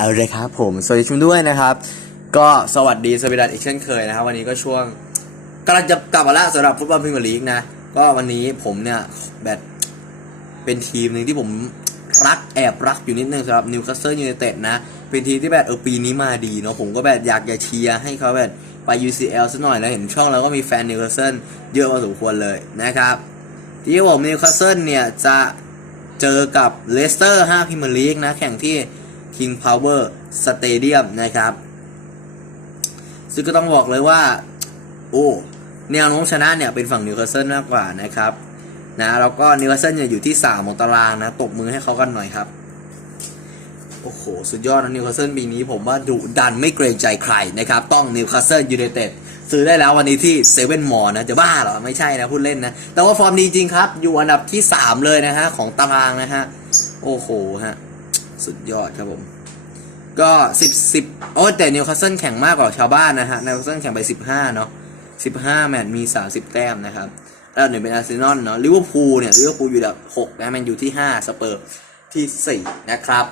เอาเลยครับผมสวัสดีชุมด้วยนะครับ ก็สวัสดีสวีดัสอีกเช่นเคยนะครับ วันนี้ก็ช่วงกำลังจะกลับมาแล้วสำหรับฟุตบอลพรีเมียร์ลีกนะ ก็วันนี้ผมเนี่ยแบบเป็นทีมหนึ่งที่ผมรักแอบรักอยู่นิดนึงสำหรับนิวคาสเซิลยูไนเต็ดนะ เป็นทีมที่แบบเออปีนี้มาดีเนาะผมก็แบบอยากจะเชียร์ให้เขาแบบไป UCL สักหน่อยแล้วเห็นช่องแล้วก็มีแฟนนิวคาสเซิลเยอะพอสมควรเลยนะครับ ที่ผมนิวคาสเซิลเนี่ยจะเจอกับเลสเตอร์5พรีเมียร์ลีกนะแข่งที่ King Power Stadium นะครับ ซึ่งก็ต้องบอกเลยว่า โอ้แนวโน้มชนะเนี่ยเป็นฝั่งนิวคาสเซิลมากกว่านะครับนะแล้วก็นิวคาสเซิลเนี่ยอยู่ที่3ของตารางนะตบมือให้เขากันหน่อยครับ โอ้โห สุดยอดนะนิวคาสเซิลปีนี้ผมว่าดุดันไม่เกรงใจใครนะครับ ต้องนิวคาสเซิลยูไนเต็ดซื้อได้แล้ววันนี้ที่เซเว่นมอลนะ จะบ้าเหรอ ไม่ใช่นะ พูดเล่นนะ แต่ว่าฟอร์มดีจริงครับ อยู่อันดับที่ 3 เลยนะฮะ ของตารางนะฮะ โอ้โหฮะ สุดยอดครับผม ก็สิบสิบโอ้แต่นิวคาสเซิลแข่งมากกว่าชาวบ้านนะฮะนิวคาสเซิลแข่งไปสิบห้าเนาะสิบห้าแมตช์มีสามสิบแต้มนะครับแล้วหนึ่งเป็นอาร์เซนอลเนาะลิเวอร์พูลเนี่ยลิเวอร์พูลอยู่อันดับหกนะแมนยูที่ห้าสเปอร์ที่สี่นะครับ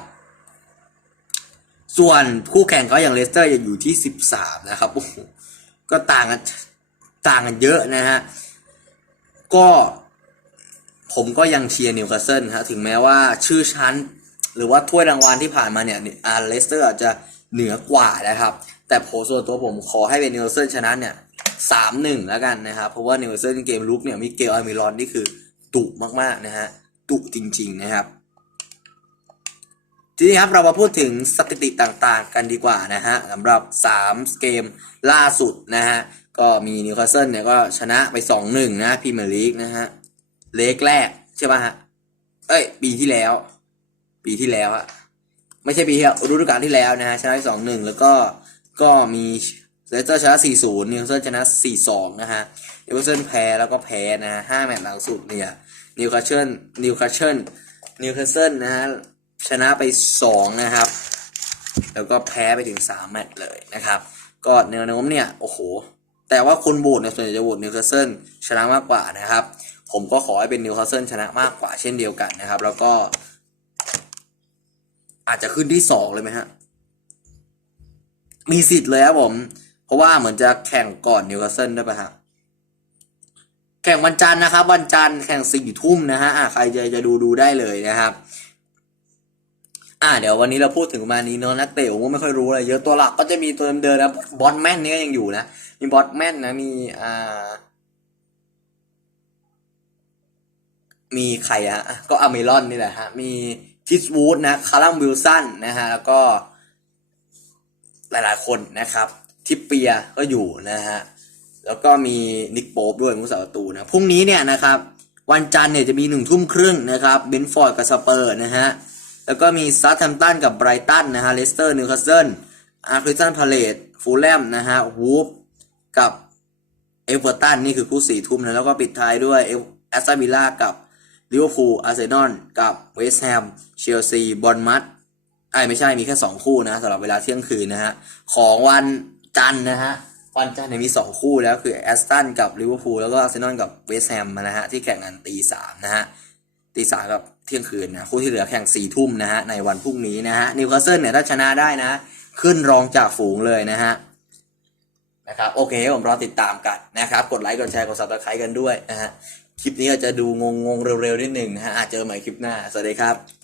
ส่วนคู่แข่งก็อย่างเลสเตอร์อยู่ที่สิบสามนะครับโอ้โหก็ต่างกันต่างกันเยอะนะฮะก็ผมก็ยังเชียร์นิวคาสเซิลฮะถึงแม้ว่าชื่อชั้น หรือว่าถ้วยรางวัลที่ผ่านมาเนี่ยอาร์เลสเตอร์อาจจะเหนือกว่านะครับ แต่โผส่วนตัวผมขอให้เป็นนิวคาสเซิลชนะเนี่ยสามหนึ่งแล้วกันนะครับเพราะว่านิวคาสเซิลเกมลุกเนี่ยมิเกลอามิรอนนี่คือดุมากๆนะฮะดุจริง ๆนะครับทีนี้ครับเรามาพูดถึงสถิติต่างๆ กันดีกว่านะฮะสำหรับ 3 เกมล่าสุดนะฮะก็มีนิวคาสเซิลเนี่ยก็ชนะไป 2-1 นะพรีเมียร์ลีกนะฮะเลกแรกใช่ป่ะฮะเอ้ย ปีที่แล้ว ปีที่แล้วอะไม่ใช่ปีที่แล้วฤดูกาลที่แล้วนะฮะชนะสองหนึ่งแล้วก็ก็มีเลสเตอร์ชนะสี่ศูนย์นิวคาสเซิลชนะสี่สองนะฮะนิวคาสเซิลแพ้แล้วก็แพ้นะฮะห้าแมตช์หลังสุดเนี่ยนิวคาสเซิลนิวคาสเซิลนิวคาสเซิลนะฮะชนะไปสองนะครับ แล้วก็แพ้ไปถึงสามแมตช์เลยนะครับก็แนวโน้มเนี่ยโอ้โห แต่ว่าคนโหวตเนี่ยส่วนใหญ่จะโหวตนิวคาสเซิลชนะมากกว่านะครับ ผมก็ขอให้เป็นนิวคาสเซิลชนะมากกว่าเช่นเดียวกันนะครับ แล้วก็ อาจจะขึ้นที่สองเลยไหมฮะ มีสิทธิ์เลยครับผม เพราะว่าเหมือนจะแข่งก่อนนิวคาสเซิลด้วยป่ะฮะ แข่งวันจันทร์นะครับ วันจันทร์แข่งสี่ทุ่มนะฮะใครจะจะดูดูได้เลยนะครับ อ่า เดี๋ยววันนี้เราพูดถึงประมาณนี้เนาะนักเตะผมก็ไม่ค่อยรู้อะไรเยอะตัวหลักก็จะมีตัวเดิมๆนะบอสแมนนี่ก็ยังอยู่นะ มีบอสแมนนะมีอ่ามีใครอะอะก็อเมรอนนี่แหละฮะ มี ทิสวูดนะคาร์ลัมวิลสันนะฮะแล้วก็หลายๆคนนะครับทิปเปียก็อยู่นะฮะแล้วก็มีนิกโป๊ปด้วยมุสาประตูนะพรุ่งนี้เนี่ยนะครับวันจันทร์เนี่ยจะมีหนึ่งทุ่มครึ่งนะครับเบนฟอร์ดกับสเปอร์นะฮะแล้วก็มีซัตแฮมตันกับไบรตันนะฮะเลสเตอร์นิวคาสเซิลอาร์คริสันพาเลตฟูลแลมนะฮะวูฟกับเอเวอร์ตันนี่คือคู่สี่ทุ่มนะแล้วก็ปิดท้ายด้วยเอแอสตันวิลล่ากับ ลิเวอร์พูลอาร์เซนอลกับเวสต์แฮมเชลซีบอลมัตไอ้ไม่ใช่มีแค่สองคู่นะสำหรับเวลาเที่ยงคืนนะฮะ ของวันจันทร์นะฮะ วันจันทร์เนี่ยมีสองคู่แล้วคือแอสตันกับลิเวอร์พูลแล้วก็อาร์เซนอลกับเวสต์แฮมนะฮะ ที่แข่งกันตีสามนะฮะตีสามกับเที่ยงคืนนะคู่ที่เหลือแข่งสี่ทุ่มนะฮะในวันพรุ่งนี้นะฮะนิวคาสเซิลเนี่ยถ้าชนะได้นะ ขึ้นรองจากฝูงเลยนะฮะนะครับโอเคผมรอติดตามกันนะครับ กดไลค์กดแชร์กดซับสไครต์กันด้วยนะฮะ คลิปนี้อาจจะดูงงๆเร็วๆนิดหนึ่งฮะอาจเจอใหม่คลิปหน้า สวัสดีครับ